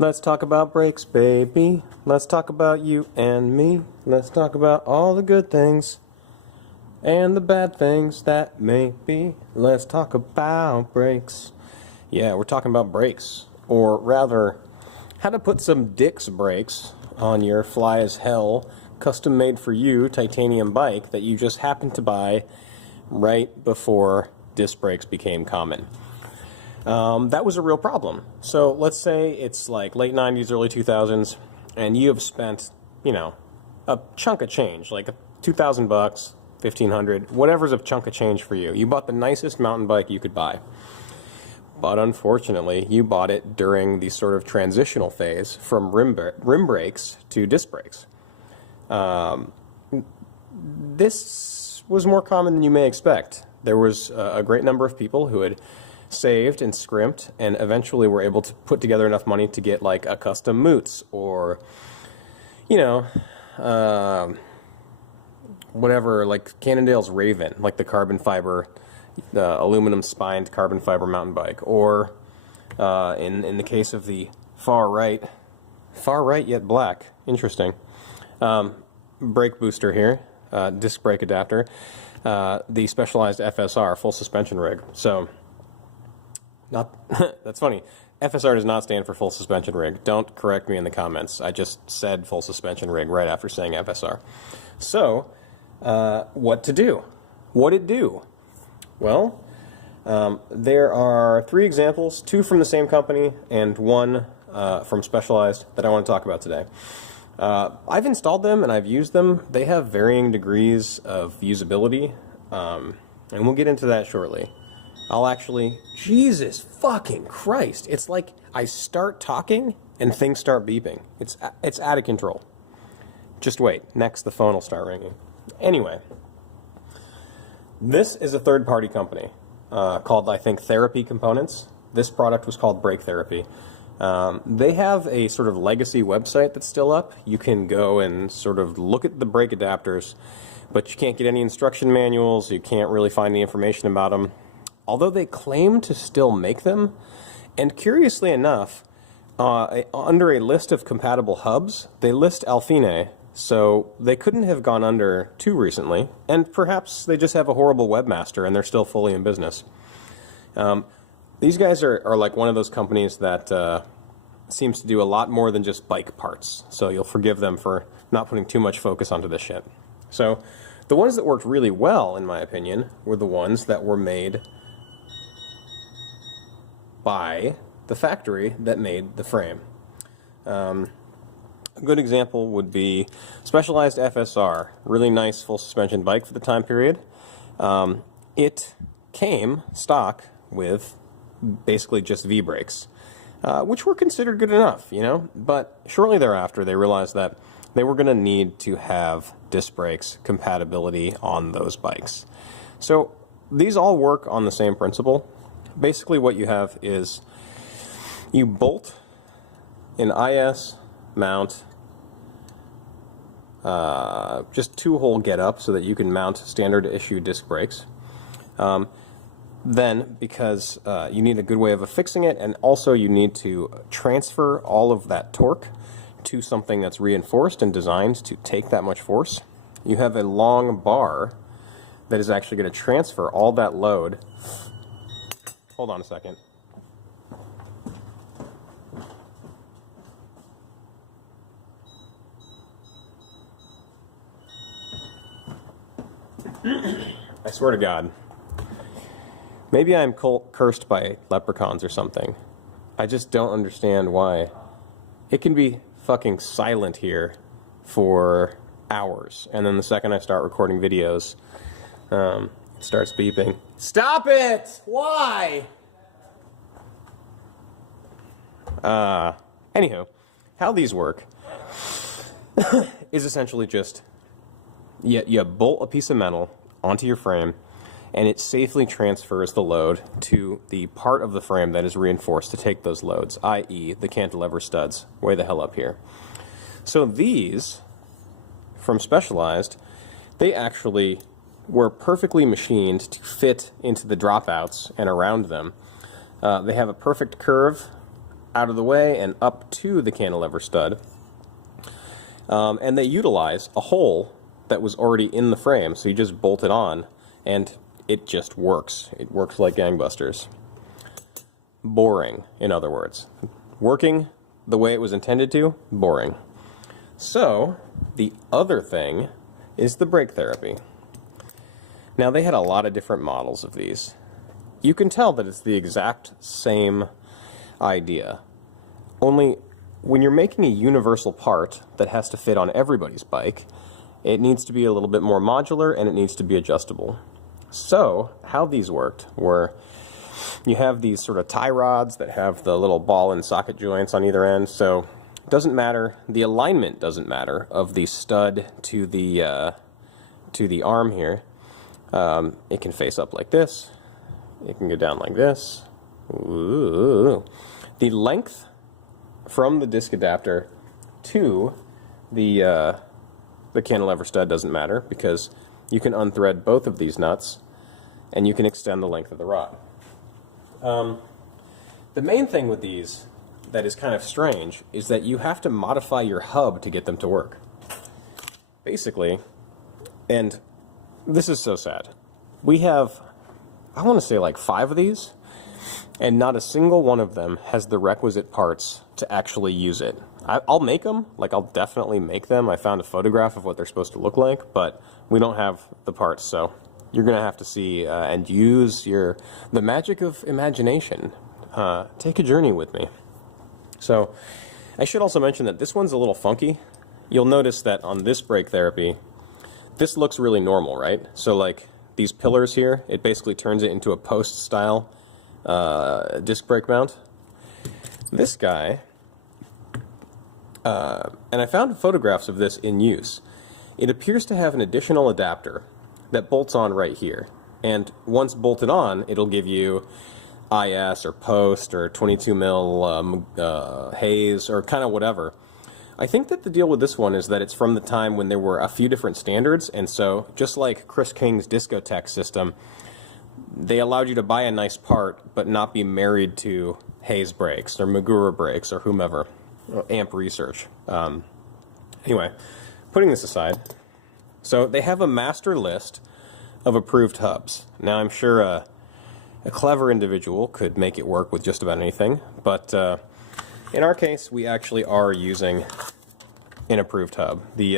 Let's talk about brakes, baby. Let's talk about you and me. Let's talk about all the good things and the bad things that may be. Let's talk about brakes. Yeah, we're talking about brakes. Or rather, how to put some Dick's brakes on your fly as hell, custom made for you titanium bike that you just happened to buy right before disc brakes became common. That was a real problem. So let's say it's like late 90s, early 2000s, and you have spent, a chunk of change, like $2,000, $1,500, whatever's a chunk of change for you. You bought the nicest mountain bike you could buy. But unfortunately, you bought it during the sort of transitional phase from rim brakes to disc brakes. This was more common than you may expect. There was a great number of people who had saved and scrimped and eventually were able to put together enough money to get like a custom Moots or, whatever, like Cannondale's Raven, like the carbon fiber, aluminum spined carbon fiber mountain bike, or in the case of the far right yet black, interesting, brake booster here, disc brake adapter, the Specialized FSR, full suspension rig. So that's funny. FSR does not stand for full suspension rig. Don't correct me in the comments. I just said full suspension rig right after saying FSR. So, what to do? What'd it do? Well, there are 3 examples, 2 from the same company and 1 from Specialized that I want to talk about today. I've installed them and I've used them. They have varying degrees of usability, and we'll get into that shortly. Jesus fucking Christ, it's like I start talking and things start beeping. It's out of control. Just wait, next the phone will start ringing. Anyway, this is a third-party company called, I think, Therapy Components. This product was called Brake Therapy. They have a sort of legacy website that's still up. You can go and sort of look at the brake adapters, but you can't get any instruction manuals. You can't really find any information about them. Although they claim to still make them, and curiously enough, under a list of compatible hubs, they list Alfine, so they couldn't have gone under too recently, and perhaps they just have a horrible webmaster and they're still fully in business. These guys are like one of those companies that seems to do a lot more than just bike parts, so you'll forgive them for not putting too much focus onto this shit. So the ones that worked really well, in my opinion, were the ones that were made by the factory that made the frame. A good example would be Specialized FSR, really nice full suspension bike for the time period. It came stock with basically just V-brakes, which were considered good enough, but shortly thereafter they realized that they were going to need to have disc brakes compatibility on those bikes. So these all work on the same principle. Basically what you have is you bolt an IS mount, just 2-hole get up so that you can mount standard issue disc brakes. Then, because you need a good way of affixing it, and also you need to transfer all of that torque to something that's reinforced and designed to take that much force, you have a long bar that is actually going to transfer all that load. Hold on a second. I swear to God. Maybe I'm cursed by leprechauns or something. I just don't understand why. It can be fucking silent here for hours, and then the second I start recording videos, it starts beeping. Stop it! Why? Anywho, how these work is essentially just you bolt a piece of metal onto your frame, and it safely transfers the load to the part of the frame that is reinforced to take those loads, i.e. the cantilever studs, way the hell up here. So these, from Specialized, they actually were perfectly machined to fit into the dropouts and around them. They have a perfect curve out of the way and up to the cantilever stud. And they utilize a hole that was already in the frame, so you just bolt it on, and it just works. It works like gangbusters. Boring, in other words. Working the way it was intended to, boring. So, the other thing is the brake therapy. Now, they had a lot of different models of these. You can tell that it's the exact same idea. Only, when you're making a universal part that has to fit on everybody's bike, it needs to be a little bit more modular and it needs to be adjustable. So, how these worked were, you have these sort of tie rods that have the little ball and socket joints on either end, so it doesn't matter, the alignment doesn't matter of the stud to the arm here. It can face up like this, it can go down like this. Ooh. The length from the disc adapter to the cantilever stud doesn't matter, because you can unthread both of these nuts and you can extend the length of the rod. The main thing with these that is kind of strange is that you have to modify your hub to get them to work. Basically, and this is so sad, we have, I want to say like 5 of these, and not a single one of them has the requisite parts to actually use it. I'll make them, like I'll definitely make them. I found a photograph of what they're supposed to look like, but we don't have the parts, so you're going to have to see and use the magic of imagination. Take a journey with me. So, I should also mention that this one's a little funky. You'll notice that on this brake therapy, this looks really normal, right? So like these pillars here, it basically turns it into a post-style disc brake mount. This guy, and I found photographs of this in use, it appears to have an additional adapter that bolts on right here. And once bolted on, it'll give you IS or post or 22 mil haze or kind of whatever. I think that the deal with this one is that it's from the time when there were a few different standards, and so just like Chris King's Discotech system, they allowed you to buy a nice part but not be married to Hayes brakes or Magura brakes or whomever, Amp Research. Anyway, putting this aside, so they have a master list of approved hubs. Now I'm sure a clever individual could make it work with just about anything, but in our case we actually are using an approved hub, the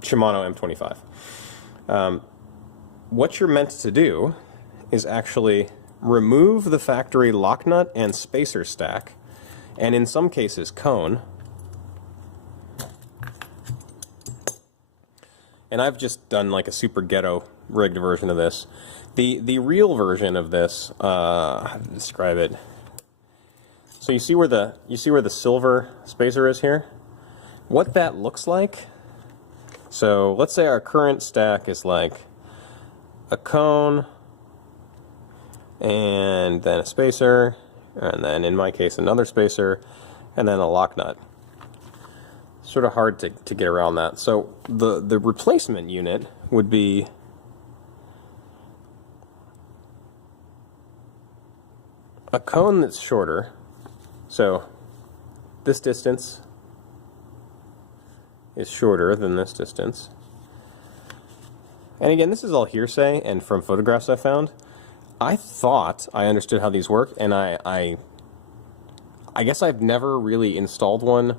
Shimano M25. What you're meant to do is actually remove the factory lock nut and spacer stack, and in some cases cone. And I've just done like a super ghetto rigged version of this. The real version of this, how to describe it? So you see where the silver spacer is here? What that looks like? So let's say our current stack is like a cone, and then a spacer, and then in my case another spacer, and then a lock nut. Sort of hard to get around that. So the replacement unit would be a cone that's shorter. So this distance is shorter than this distance. And again, this is all hearsay and from photographs I found. I thought I understood how these work, and I guess I've never really installed one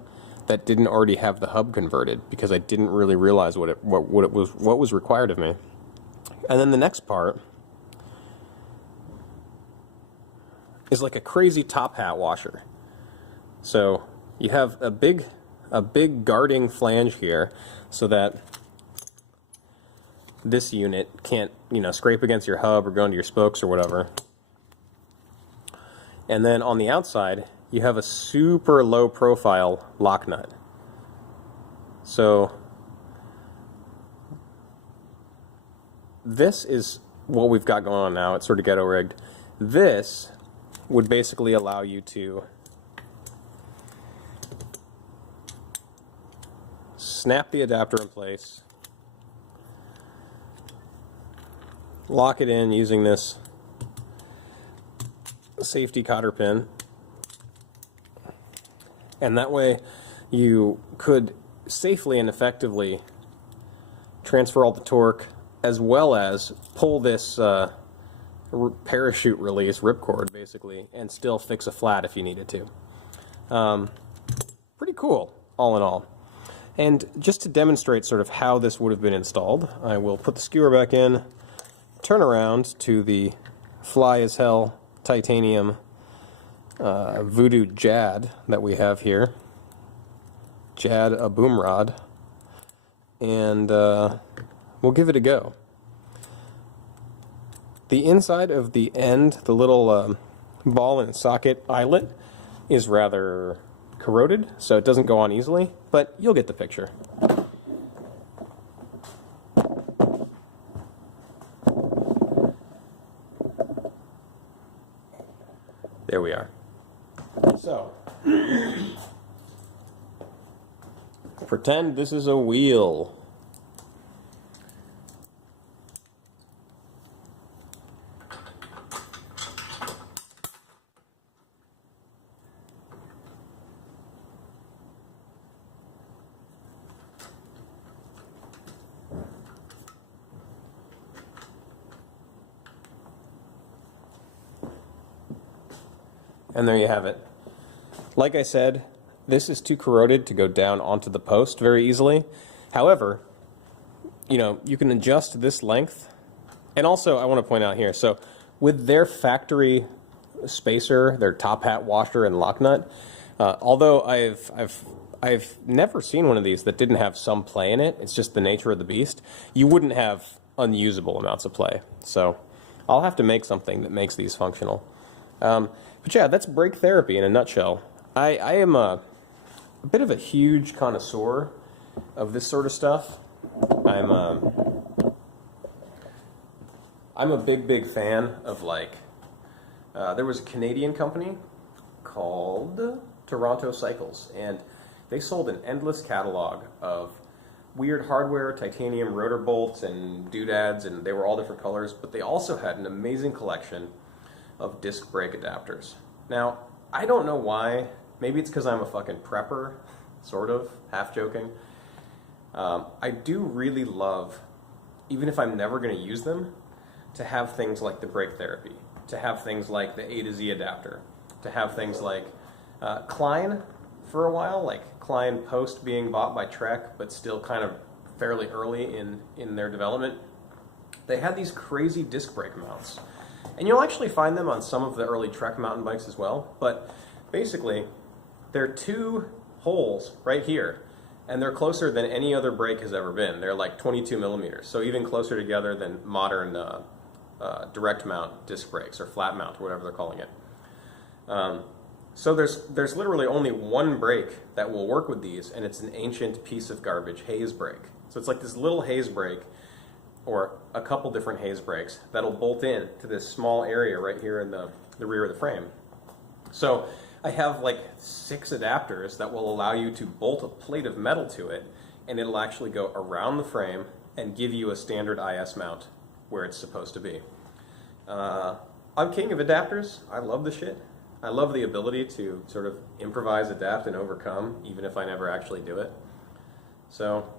that didn't already have the hub converted, because I didn't really realize what was required of me. And then the next part is like a crazy top hat washer. So you have a big guarding flange here, so that this unit can't, scrape against your hub or go into your spokes or whatever. And then on the outside, you have a super low profile lock nut. So this is what we've got going on now. It's sort of ghetto rigged. This would basically allow you to snap the adapter in place, lock it in using this safety cotter pin, And that way you could safely and effectively transfer all the torque, as well as pull this parachute release ripcord, basically, and still fix a flat if you needed to. Pretty cool, all in all. And just to demonstrate sort of how this would have been installed, I will put the skewer back in, turn around to the fly as hell titanium Voodoo Jad that we have here. Jad, a boom rod. And we'll give it a go. The inside of the end, the little ball and socket eyelet, is rather corroded, so it doesn't go on easily, but you'll get the picture. There we are. So, pretend this is a wheel. And there you have it. Like I said, this is too corroded to go down onto the post very easily. However, you know, you can adjust this length. And also, I want to point out here, so with their factory spacer, their top hat washer and lock nut, although I've never seen one of these that didn't have some play in it, it's just the nature of the beast, you wouldn't have unusable amounts of play. So I'll have to make something that makes these functional. But yeah, that's brake therapy in a nutshell. I am a bit of a huge connoisseur of this sort of stuff. I'm a big fan of, like, there was a Canadian company called Toronto Cycles, and they sold an endless catalog of weird hardware, titanium rotor bolts and doodads, and they were all different colors, but they also had an amazing collection of disc brake adapters. Now, I don't know why. Maybe it's because I'm a fucking prepper, sort of, half joking. I do really love, even if I'm never going to use them, to have things like the brake therapy, to have things like the A to Z adapter, to have things like Klein for a while, like Klein post being bought by Trek, but still kind of fairly early in their development. They had these crazy disc brake mounts. And you'll actually find them on some of the early Trek mountain bikes as well. But basically, there are two holes right here, and they're closer than any other brake has ever been. They're like 22 millimeters, so even closer together than modern direct mount disc brakes, or flat mount, or whatever they're calling it. So there's literally only one brake that will work with these, and it's an ancient piece of garbage Hayes brake. So it's like this little Hayes brake, or a couple different Hayes brakes that'll bolt in to this small area right here in the rear of the frame. So I have like 6 adapters that will allow you to bolt a plate of metal to it, and it'll actually go around the frame and give you a standard IS mount where it's supposed to be. I'm king of adapters. I love the shit. I love the ability to sort of improvise, adapt, and overcome, even if I never actually do it. So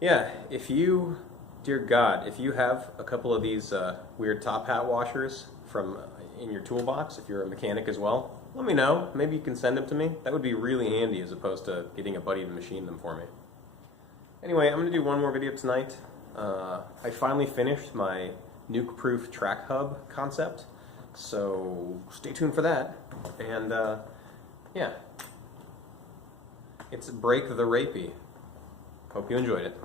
yeah, if you, dear God, if you have a couple of these weird top hat washers from in your toolbox, if you're a mechanic as well, let me know. Maybe you can send them to me. That would be really handy as opposed to getting a buddy to machine them for me. Anyway, I'm going to do one more video tonight. I finally finished my nuke-proof track hub concept, so stay tuned for that. And yeah, it's Break the Rapey. Hope you enjoyed it.